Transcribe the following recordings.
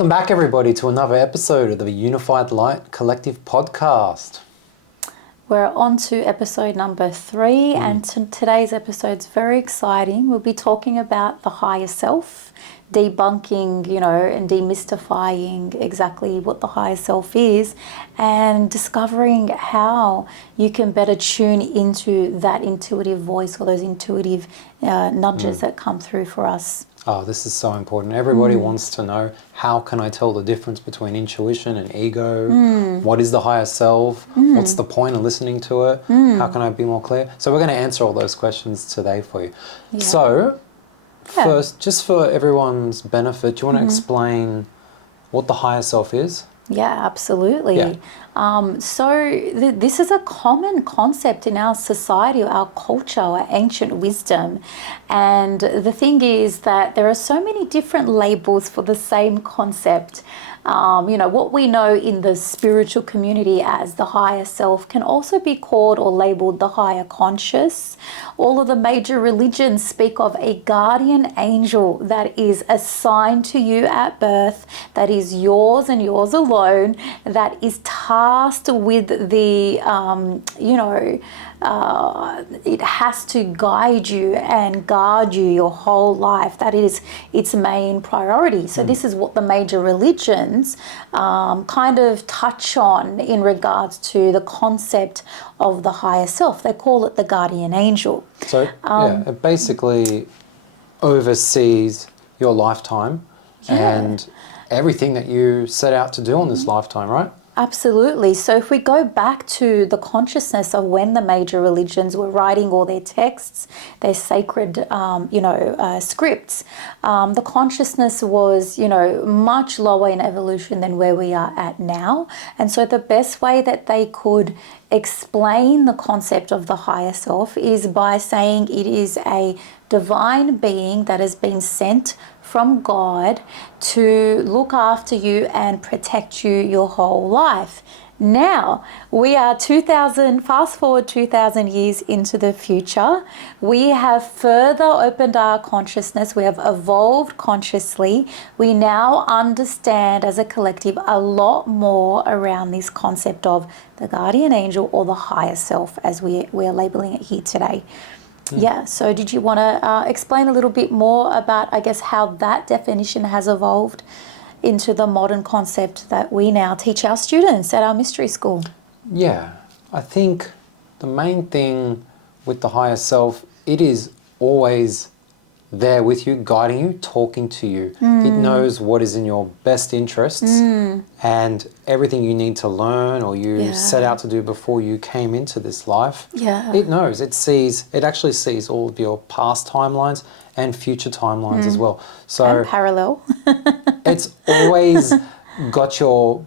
Welcome back, everybody, to another episode of the Unified Light Collective podcast. We're on to episode number 3, and today's episode's very exciting. We'll be talking about the higher self, debunking, and demystifying exactly what the higher self is, and discovering how you can better tune into that intuitive voice or those intuitive nudges that come through for us. Oh, this is so important. Everybody wants to know, how can I tell the difference between intuition and ego? What is the higher self? What's the point of listening to it? How can I be more clear? So we're going to answer all those questions today for you. Yeah. So, first, just for everyone's benefit, do you want to explain what the higher self is? Yeah, absolutely. Yeah. This is a common concept in our society, our culture, our ancient wisdom. And the thing is that there are so many different labels for the same concept. What we know in the spiritual community as the higher self can also be called or labeled the higher conscious. All of the major religions speak of a guardian angel that is assigned to you at birth, that is yours and yours alone, that is tasked with the, it has to guide you and guard you your whole life. That is its main priority. So this is what the major religions kind of touch on in regards to the concept of the higher self. They call it the guardian angel. So, it basically oversees your lifetime and everything that you set out to do on this lifetime, right? Absolutely. So if we go back to the consciousness of when the major religions were writing all their texts, their sacred, scripts, the consciousness was, much lower in evolution than where we are at now. And so the best way that they could explain the concept of the higher self is by saying it is a divine being that has been sent from God to look after you and protect you your whole life. Now, we are fast forward 2,000 years into the future. We have further opened our consciousness. We have evolved consciously. We now understand as a collective a lot more around this concept of the guardian angel or the higher self, as we are labeling it here today. Yeah, so did you want to explain a little bit more about, I guess, how that definition has evolved into the modern concept that we now teach our students at our mystery school? Yeah, I think the main thing with the higher self, it is always there with you, guiding you, talking to you. It knows what is in your best interests and everything you need to learn or you set out to do before you came into this life. Yeah. It knows, it actually sees all of your past timelines and future timelines as well. So and parallel. it's always got your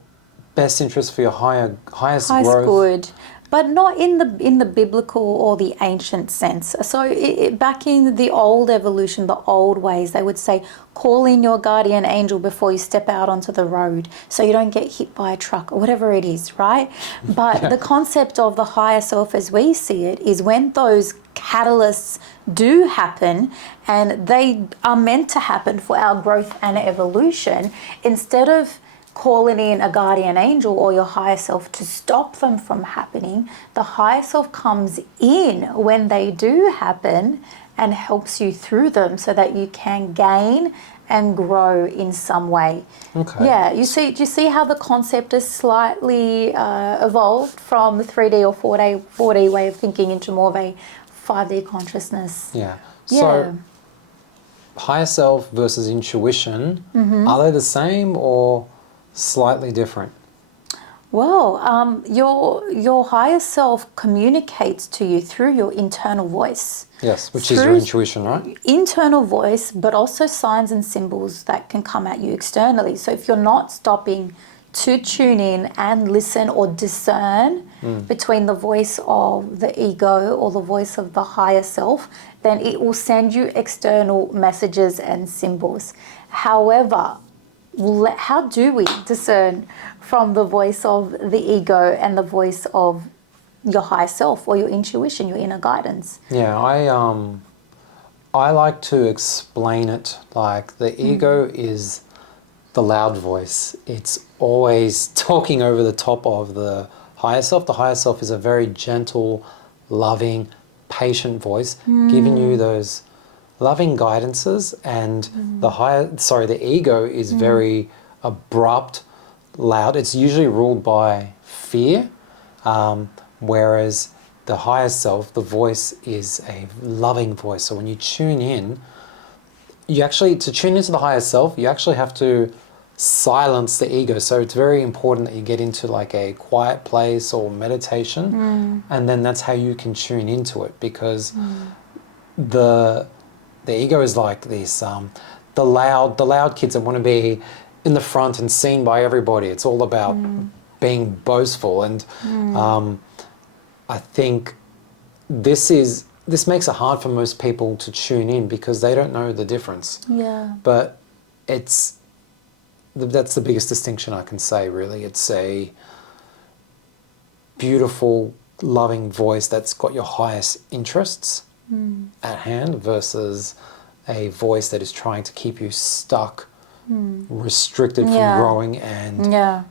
best interest for your highest growth. Good. But not in the biblical or the ancient sense. So back in the old evolution, the old ways, they would say, call in your guardian angel before you step out onto the road so you don't get hit by a truck or whatever it is, right? But the concept of the higher self as we see it is when those catalysts do happen, and they are meant to happen for our growth and evolution, instead of calling in a guardian angel or your higher self to stop them from happening, the higher self comes in when they do happen and helps you through them so that you can gain and grow in some way. Okay. Yeah, do you see how the concept is slightly evolved from the 3D or 4D way of thinking into more of a 5D consciousness? Yeah. So higher self versus intuition, are they the same or slightly different? Well, your higher self communicates to you through your internal voice. Yes, which is your intuition, right? Internal voice, but also signs and symbols that can come at you externally. So if you're not stopping to tune in and listen or discern between the voice of the ego or the voice of the higher self, then it will send you external messages and symbols. However, how do we discern from the voice of the ego and the voice of your higher self or your intuition, your inner guidance? Yeah, I like to explain it like the ego is the loud voice. It's always talking over the top of the higher self. The higher self is a very gentle, loving, patient voice, giving you those loving guidances, and the ego is very abrupt, loud. It's usually ruled by fear, whereas the higher self, the voice is a loving voice. So when you tune in, to tune into the higher self, you actually have to silence the ego. So it's very important that you get into like a quiet place or meditation, and then that's how you can tune into it, because the ego is like this, the loud kids that want to be in the front and seen by everybody. It's all about being boastful, and I think this makes it hard for most people to tune in because they don't know the difference. Yeah. But that's the biggest distinction I can say, really. It's a beautiful, loving voice that's got your highest interests at hand, versus a voice that is trying to keep you stuck, restricted from growing, and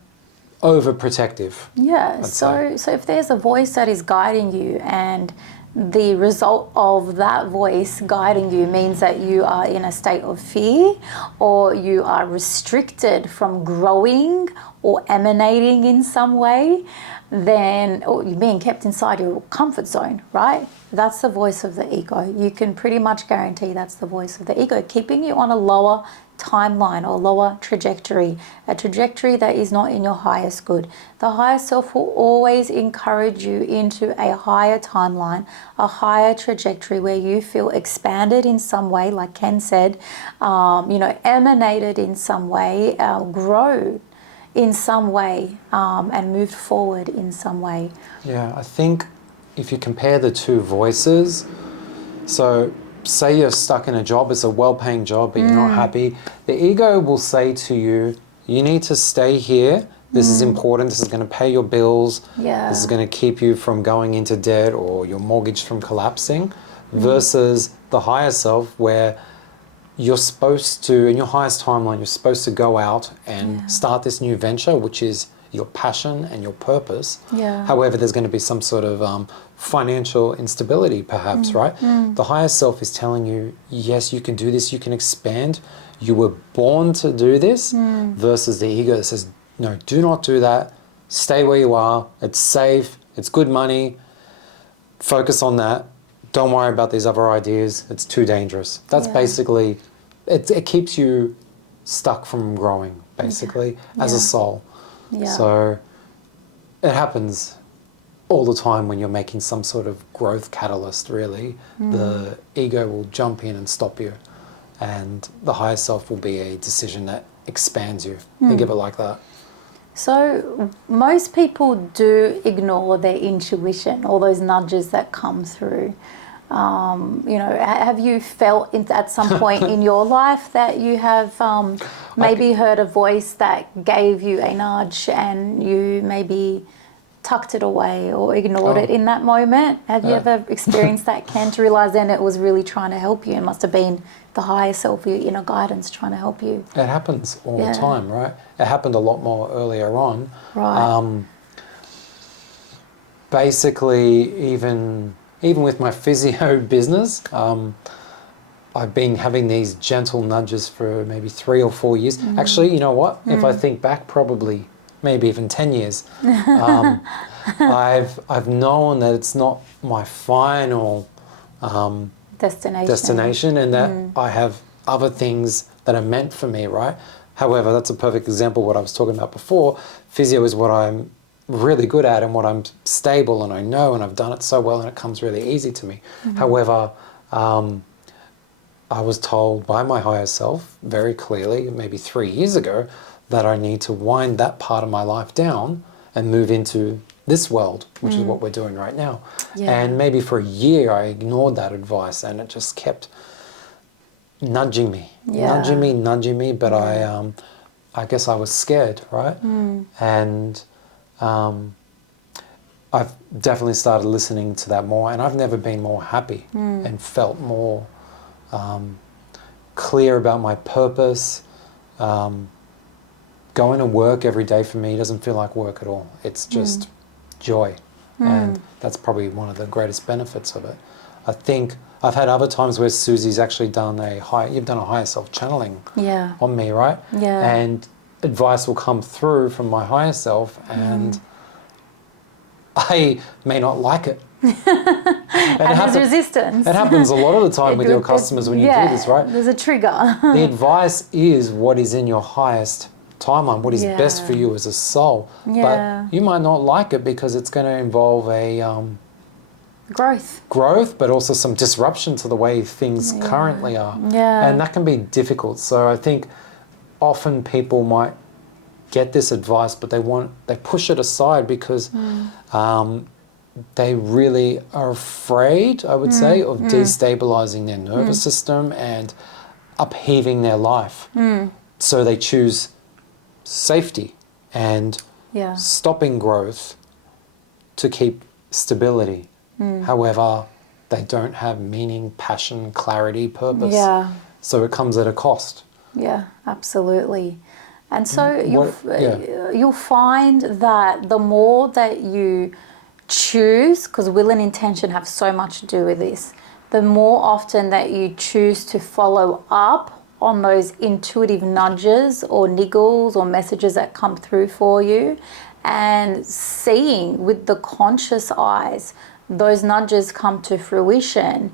overprotective. Yeah. So if there's a voice that is guiding you, and the result of that voice guiding you means that you are in a state of fear, or you are restricted from growing or emanating in some way, then or you're being kept inside your comfort zone, right? That's the voice of the ego. You can pretty much guarantee that's the voice of the ego, keeping you on a lower timeline or lower trajectory, a trajectory that is not in your highest good. The higher self will always encourage you into a higher timeline, a higher trajectory where you feel expanded in some way, like Ken said, emanated in some way, grow in some way, and moved forward in some way. Yeah, I think if you compare the two voices, so say you're stuck in a job, it's a well-paying job, but you're not happy, the ego will say to you, you need to stay here, this is important, this is going to pay your bills, this is going to keep you from going into debt or your mortgage from collapsing, versus the higher self, where you're supposed to, in your highest timeline, you're supposed to go out and start this new venture, which is your passion and your purpose. Yeah. However, there's going to be some sort of financial instability, perhaps, right? The higher self is telling you, yes, you can do this, you can expand, you were born to do this, versus the ego that says, no, do not do that, stay where you are, it's safe, it's good money, focus on that, don't worry about these other ideas, it's too dangerous. That's basically, it keeps you stuck from growing, basically, as a soul. Yeah. So it happens all the time when you're making some sort of growth catalyst, really. The ego will jump in and stop you, and the higher self will be a decision that expands you. Think of it like that. So most people do ignore their intuition, all those nudges that come through. Have you felt at some point in your life that you have maybe heard a voice that gave you a nudge and you maybe tucked it away or ignored it in that moment? Have you ever experienced that, Ken, to realise then it was really trying to help you? It must have been the higher self, your inner guidance trying to help you. It happens all the time, right? It happened a lot more earlier on. Right. Basically, even with my physio business, I've been having these gentle nudges for maybe 3 or 4 years. Actually, you know what? If I think back, probably maybe even 10 years. I've known that it's not my final destination, and that I have other things that are meant for me, right? However, that's a perfect example of what I was talking about before. Physio is what I'm really good at and what I'm stable and I know, and I've done it so well and it comes really easy to me. However, I was told by my higher self very clearly, maybe 3 years ago, that I need to wind that part of my life down and move into this world, which is what we're doing right now. And maybe for a year I ignored that advice, and it just kept nudging me, nudging me, but I guess I was scared, right? And I've definitely started listening to that more, and I've never been more happy and felt more clear about my purpose, going to work every day for me doesn't feel like work at all. It's just joy. And that's probably one of the greatest benefits of it. I think I've had other times where Suzy's actually done you've done a higher self channeling on me, right? Yeah. And advice will come through from my higher self and I may not like it. And there's resistance. It happens a lot of the time with your customers when you do this, right? There's a trigger. The advice is what is in your highest timeline, what is best for you as a soul. Yeah. But you might not like it because it's going to involve a growth, but also some disruption to the way things currently are. Yeah. And that can be difficult. So I think often people might get this advice, but they push it aside because they really are afraid, I would say, of destabilizing their nervous system and upheaving their life. So they choose safety and stopping growth to keep stability. However, they don't have meaning, passion, clarity, purpose. Yeah. So it comes at a cost. Yeah, absolutely. And so you'll find that the more that you choose, because will and intention have so much to do with this, the more often that you choose to follow up on those intuitive nudges or niggles or messages that come through for you, and seeing with the conscious eyes those nudges come to fruition,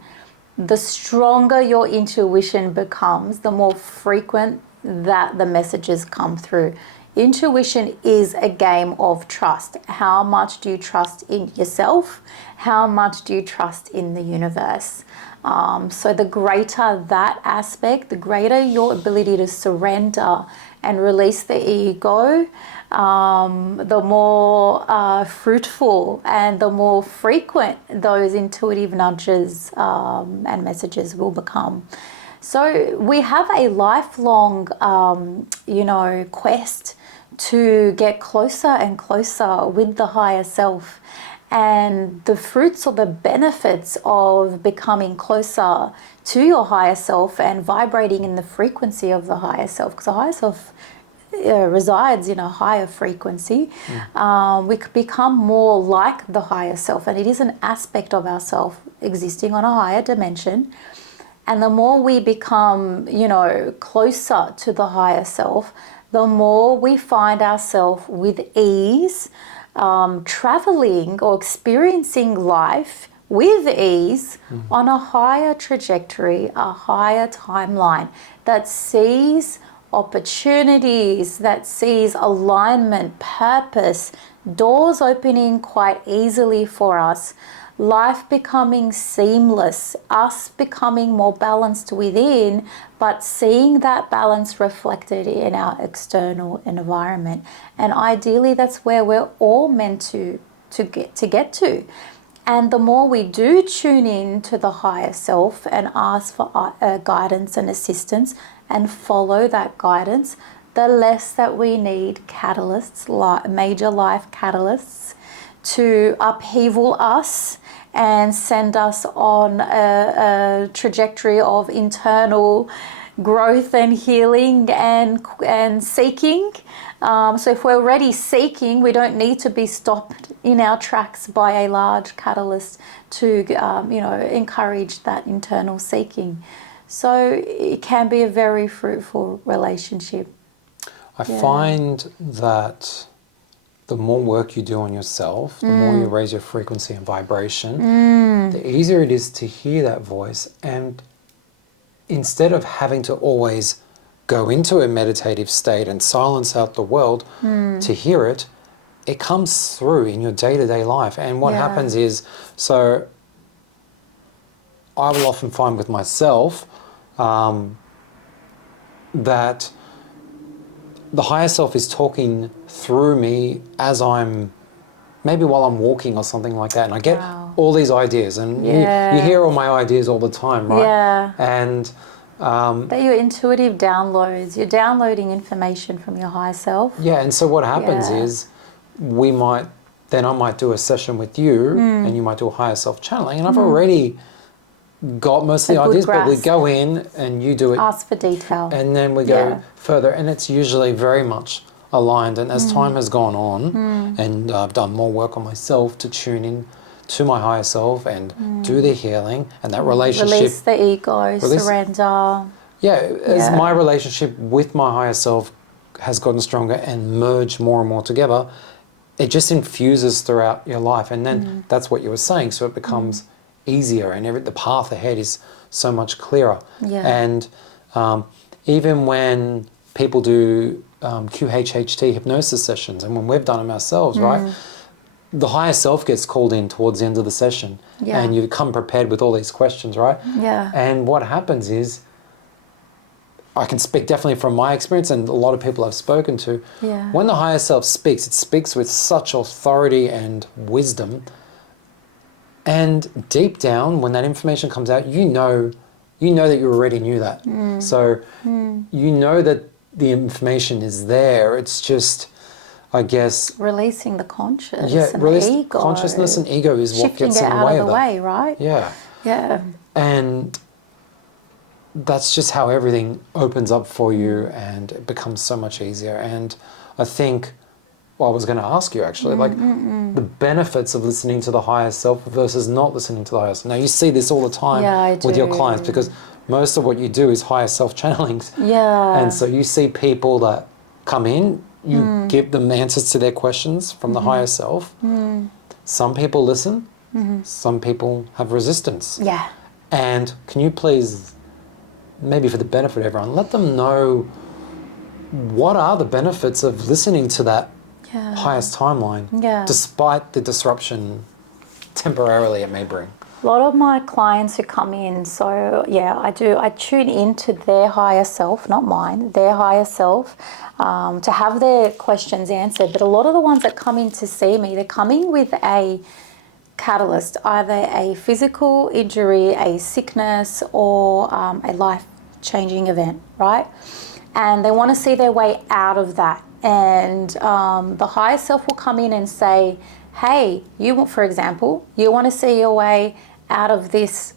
the stronger your intuition becomes, the more frequent that the messages come through. Intuition is a game of trust. How much do you trust in yourself? How much do you trust in the universe? So the greater that aspect, the greater your ability to surrender and release the ego, the more fruitful and the more frequent those intuitive nudges and messages will become. So we have a lifelong, quest to get closer and closer with the higher self. And the fruits or the benefits of becoming closer to your higher self and vibrating in the frequency of the higher self, because the higher self resides in a higher frequency, we could become more like the higher self. And it is an aspect of ourself existing on a higher dimension. And the more we become, closer to the higher self, the more we find ourselves with ease, traveling or experiencing life with ease on a higher trajectory, a higher timeline that sees opportunities, that sees alignment, purpose, doors opening quite easily for us, life becoming seamless, us becoming more balanced within, but seeing that balance reflected in our external environment. And ideally, that's where we're all meant to get to. And the more we do tune in to the higher self and ask for guidance and assistance and follow that guidance, the less that we need catalysts, major life catalysts, to upheaval us and send us on a trajectory of internal growth and healing and seeking. So if we're already seeking, we don't need to be stopped in our tracks by a large catalyst to encourage that internal seeking. So it can be a very fruitful relationship. I find that the more work you do on yourself, the more you raise your frequency and vibration, the easier it is to hear that voice. And instead of having to always go into a meditative state and silence out the world to hear it, it comes through in your day-to-day life. And what happens is, so I will often find with myself that the higher self is talking through me as maybe while I'm walking or something like that, and I get all these ideas, and you hear all my ideas all the time, right? Yeah. And they're your intuitive downloads. You're downloading information from your higher self. Yeah, and so what happens is I might do a session with you, and you might do a higher self channeling, and I've already got most of the ideas, but we go in and you do it. Ask for detail. And then we go further, and it's usually very much aligned. And as time has gone on, and I've done more work on myself to tune in to my higher self and do the healing, and that relationship, release the ego, surrender. As my relationship with my higher self has gotten stronger and merged more and more together, it just infuses throughout your life. And then that's what you were saying. So it becomes easier, and the path ahead is so much clearer. And even when people do QHHT hypnosis sessions, and when we've done them ourselves, right, the higher self gets called in towards the end of the session, and you come prepared with all these questions, right? And what happens is, I can speak definitely from my experience, and a lot of people I've spoken to, when the higher self speaks, it speaks with such authority and wisdom. And deep down, when that information comes out, you know that you already knew that. So you know that the information is there. It's just, I guess, releasing the conscious and release the ego. Consciousness and ego is what gets in the way of that. Shifting it out of the way, right? Yeah. And that's just how everything opens up for you, and it becomes so much easier. And I think, well, I was going to ask you actually, the benefits of listening to the higher self versus not listening to the higher self. Now, you see this all the time with your clients, because most of what you do is higher self channelings. And so you see people that come in, you give them answers to their questions from the higher self. Some people listen, some people have resistance. And can you please, maybe for the benefit of everyone, let them know what are the benefits of listening to that highest timeline, despite the disruption temporarily it may bring. A lot of my clients who come in, so I tune into their higher self, not mine, their higher self, to have their questions answered. But a lot of the ones that come in to see me, they're coming with a catalyst, either a physical injury, a sickness, or a life-changing event, right? And they want to see their way out of that. And the higher self will come in and say, hey, for example, you want to see your way out of this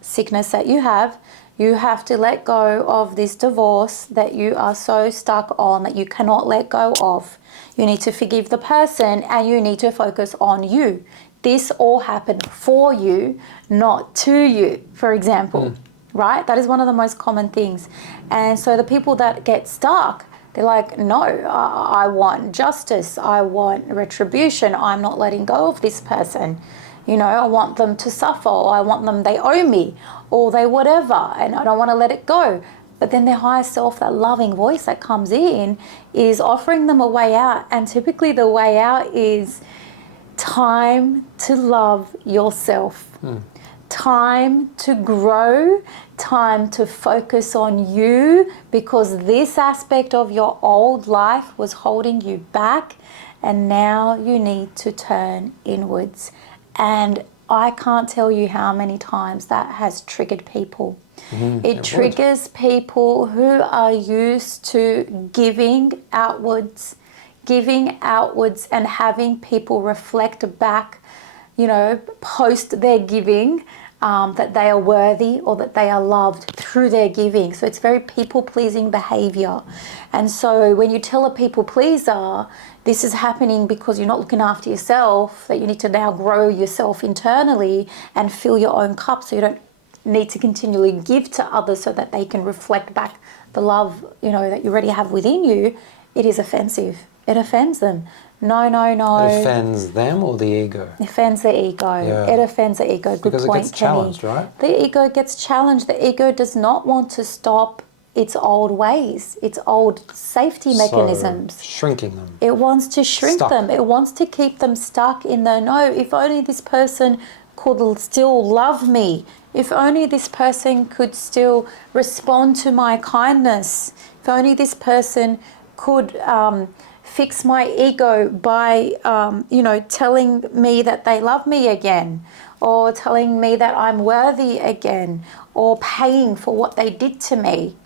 sickness that you have to let go of this divorce that you are so stuck on that you cannot let go of. You need to forgive the person, and you need to focus on you. This all happened for you, not to you, for example, right? That is one of the most common things. And so the people that get stuck, they're like, no, I want justice. I want retribution. I'm not letting go of this person. You know, I want them to suffer, or I want them, they owe me, or they whatever, and I don't want to let it go. But then their higher self, that loving voice that comes in, is offering them a way out. And typically the way out is time to love yourself, time to grow, time to focus on you, because this aspect of your old life was holding you back, and now you need to turn inwards. And I can't tell you how many times that has triggered people. It triggers people who are used to giving outwards and having people reflect back, you know, post their giving, that they are worthy or that they are loved through their giving. So it's very people-pleasing behavior. And so when you tell a people-pleaser, this is happening because you're not looking after yourself, that you need to now grow yourself internally and fill your own cup, so you don't need to continually give to others so that they can reflect back the love, you know, that you already have within you. It is offensive. It offends them. No. It offends them or the ego? It offends the ego. It offends the ego. Good because point, it gets Kenny. challenged, right? The ego gets challenged. The ego does not want to stop its old ways, its old safety mechanisms. Shrinking them. It wants to shrink Stuck. them. It wants to keep them stuck in the, no, if only this person could still love me. If only this person could still respond to my kindness. If only this person could fix my ego by, telling me that they love me again, or telling me that I'm worthy again, or paying for what they did to me,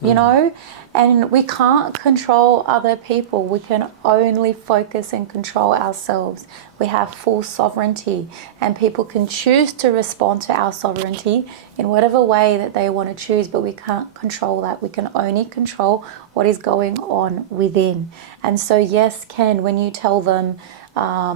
you know? And we can't control other people. We can only focus and control ourselves. We have full sovereignty, and people can choose to respond to our sovereignty in whatever way that they want to choose, but we can't control that. We can only control what is going on within. And so, yes, Ken, when you tell them,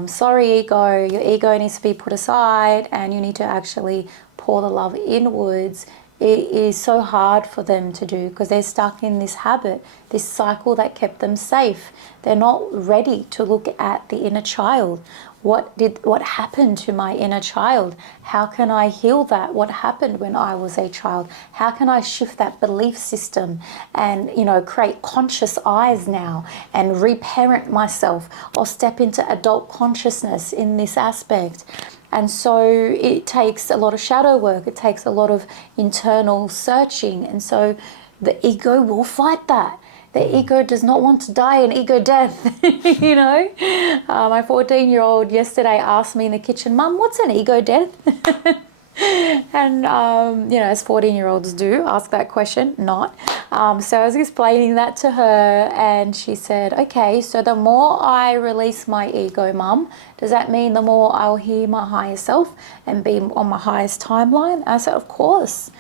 sorry, ego, your ego needs to be put aside and you need to actually pour the love inwards, it is so hard for them to do because they're stuck in this habit, this cycle that kept them safe. They're not ready to look at the inner child. What happened to my inner child? How can I heal that? What happened when I was a child? How can I shift that belief system and, create conscious eyes now and reparent myself or step into adult consciousness in this aspect? And so it takes a lot of shadow work. It takes a lot of internal searching. And so the ego will fight that. The ego does not want to die an ego death, My 14-year-old yesterday asked me in the kitchen, Mum, what's an ego death? And, as 14-year-olds do, ask that question, not. So I was explaining that to her and she said, okay, so the more I release my ego, Mum, does that mean the more I'll hear my higher self and be on my highest timeline? I said, of course.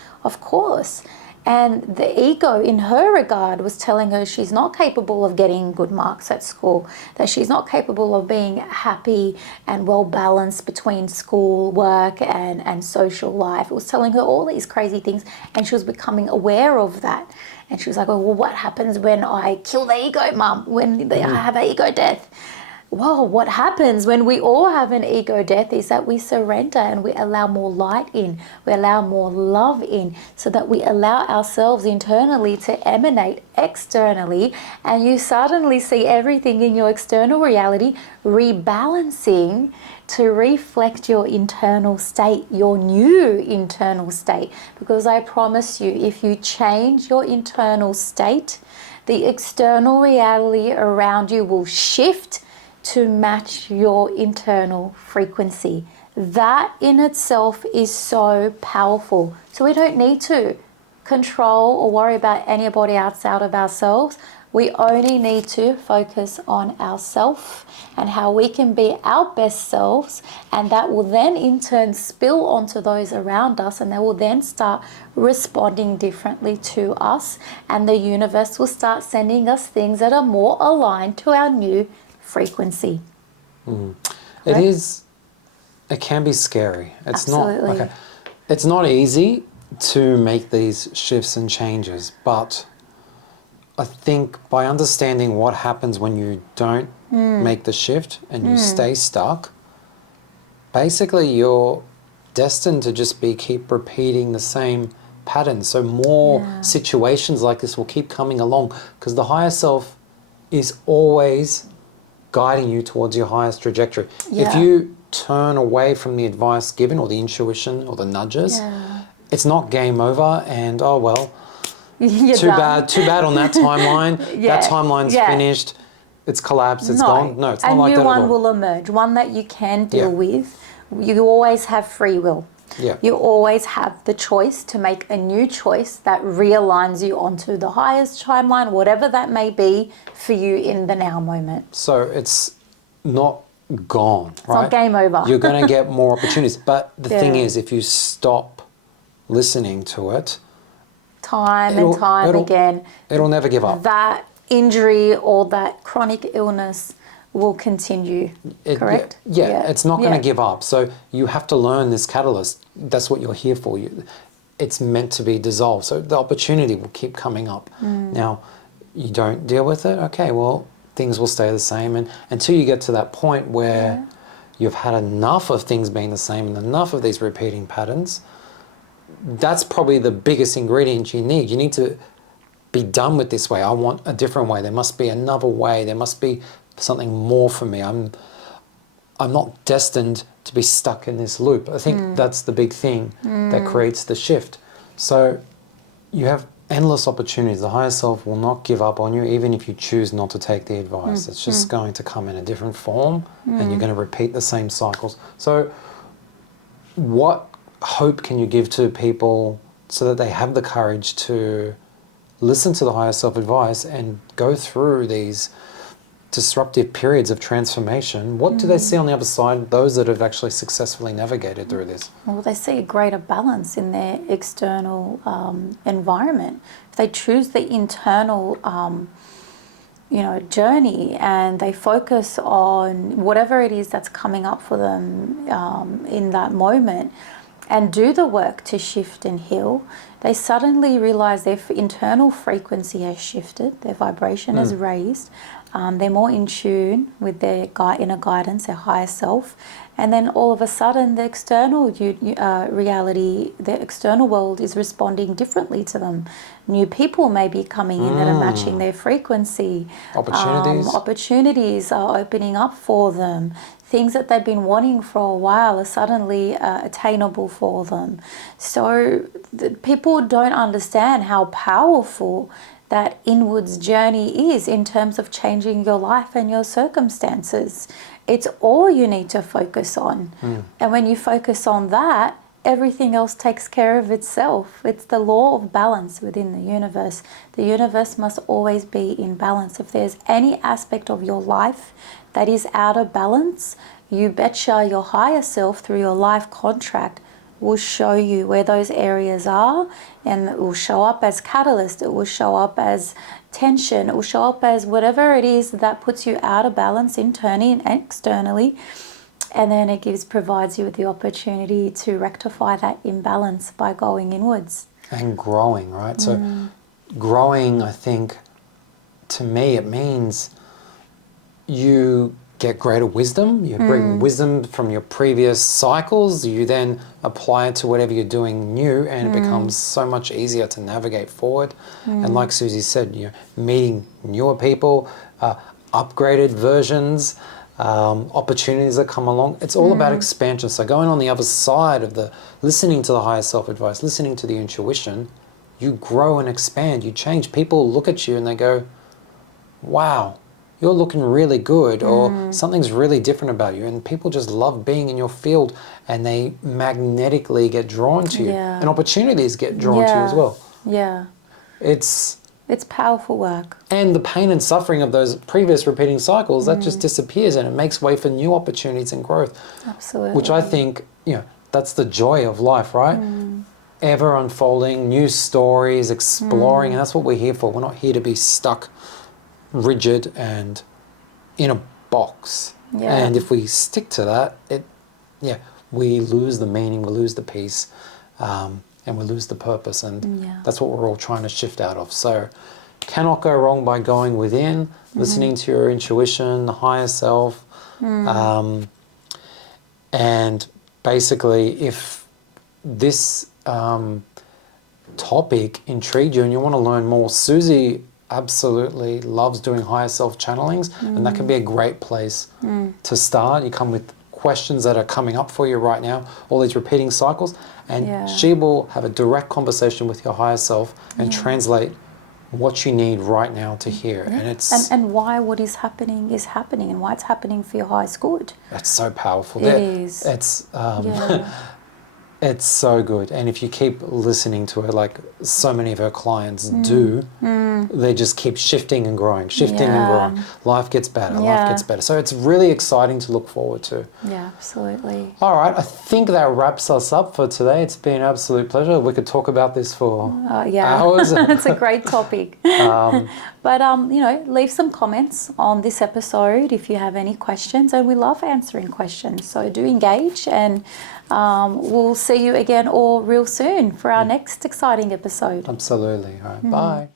And the ego in her regard was telling her she's not capable of getting good marks at school, that she's not capable of being happy and well balanced between school, work and social life. It was telling her all these crazy things and she was becoming aware of that. And she was like, well, what happens when I kill the ego, Mum, when I have an ego death? Well, what happens when we all have an ego death is that we surrender and we allow more light in, we allow more love in, so that we allow ourselves internally to emanate externally, and you suddenly see everything in your external reality rebalancing to reflect your internal state, your new internal state. Because I promise you, if you change your internal state, the external reality around you will shift to match your internal frequency. That in itself is so powerful. So we don't need to control or worry about anybody outside of ourselves. We only need to focus on ourselves and how we can be our best selves, and that will then in turn spill onto those around us, and they will then start responding differently to us, and the universe will start sending us things that are more aligned to our new frequency. It can be scary. Absolutely. It's not easy to make these shifts and changes, but I think by understanding what happens when you don't make the shift and you stay stuck, basically you're destined to just keep repeating the same patterns. So more situations like this will keep coming along, because the higher self is always guiding you towards your highest trajectory. Yeah. If you turn away from the advice given or the intuition or the nudges, it's not game over and, oh, well, too bad on that timeline. That timeline's finished. It's collapsed. It's gone. No, it's not like that at all. A new one will emerge, one that you can deal with. You always have free will. Yeah. You always have the choice to make a new choice that realigns you onto the highest timeline, whatever that may be for you in the now moment. So it's not gone, right? It's not game over. You're going to get more opportunities. But the thing is, if you stop listening to it, time and time again, it'll never give up. That injury or that chronic illness will continue, correct? Yeah, it's not going to give up. So you have to learn this catalyst. That's what you're here for. It's meant to be dissolved. So the opportunity will keep coming up. Now, you don't deal with it, okay, well, things will stay the same. And until you get to that point where you've had enough of things being the same and enough of these repeating patterns, that's probably the biggest ingredient you need. You need to be done with this way. I want a different way. There must be another way. There must be something more for me. I'm not destined to be stuck in this loop. I think that's the big thing that creates the shift. So you have endless opportunities. The higher self will not give up on you, even if you choose not to take the advice. It's just going to come in a different form and you're going to repeat the same cycles. So what hope can you give to people so that they have the courage to listen to the higher self advice and go through these disruptive periods of transformation, what do they see on the other side, those that have actually successfully navigated through this? Well, they see a greater balance in their external environment. If they choose the internal, journey, and they focus on whatever it is that's coming up for them in that moment, and do the work to shift and heal, they suddenly realize their internal frequency has shifted, their vibration has raised, they're more in tune with their inner guidance, their higher self, and then all of a sudden the external reality, the external world is responding differently to them. New people may be coming in that are matching their frequency. Opportunities are opening up for them. Things that they've been wanting for a while are suddenly attainable for them. So people don't understand how powerful that inwards journey is in terms of changing your life and your circumstances. It's all you need to focus on. And when you focus on that, everything else takes care of itself. It's the law of balance within the universe. The universe must always be in balance. If there's any aspect of your life that is out of balance, you betcha your higher self through your life contract will show you where those areas are, and it will show up as catalyst, it will show up as tension, it will show up as whatever it is that puts you out of balance internally and externally, and then it provides you with the opportunity to rectify that imbalance by going inwards. And growing, right? So growing, I think, to me, it means you get greater wisdom, you bring wisdom from your previous cycles, you then apply it to whatever you're doing new, and it becomes so much easier to navigate forward. And like Suzy said, meeting newer people, upgraded versions, opportunities that come along. It's all about expansion. So going on the other side of listening to the higher self-advice, listening to the intuition, you grow and expand, you change. People look at you and they go, wow, you're looking really good, or something's really different about you. And people just love being in your field, and they magnetically get drawn to you. And opportunities get drawn to you as well. Yeah. It's powerful work. And the pain and suffering of those previous repeating cycles, that just disappears, and it makes way for new opportunities and growth. Absolutely. Which I think, that's the joy of life, right? Ever unfolding, new stories, exploring, and that's what we're here for. We're not here to be stuck rigid and in a box. And if we stick to that, we lose the meaning, we lose the peace, and we lose the purpose, and that's what we're all trying to shift out of. So cannot go wrong by going within, listening to your intuition, the higher self, and basically if this topic intrigued you and you want to learn more, Suzy absolutely loves doing higher self channelings, and that can be a great place to start. You come with questions that are coming up for you right now, all these repeating cycles, and she will have a direct conversation with your higher self and translate what you need right now to hear. And it's and why what is happening, and why it's happening for your highest good. That's so powerful. It is. It's it's so good. And if you keep listening to her, like so many of her clients do, they just keep shifting and growing, and growing. Life gets better, life gets better. So it's really exciting to look forward to. Yeah, absolutely. All right, I think that wraps us up for today. It's been an absolute pleasure. We could talk about this for hours. It's a great topic. But, leave some comments on this episode if you have any questions, and we love answering questions. So do engage, and we'll see you again all real soon for our next exciting episode. Absolutely. All right, bye.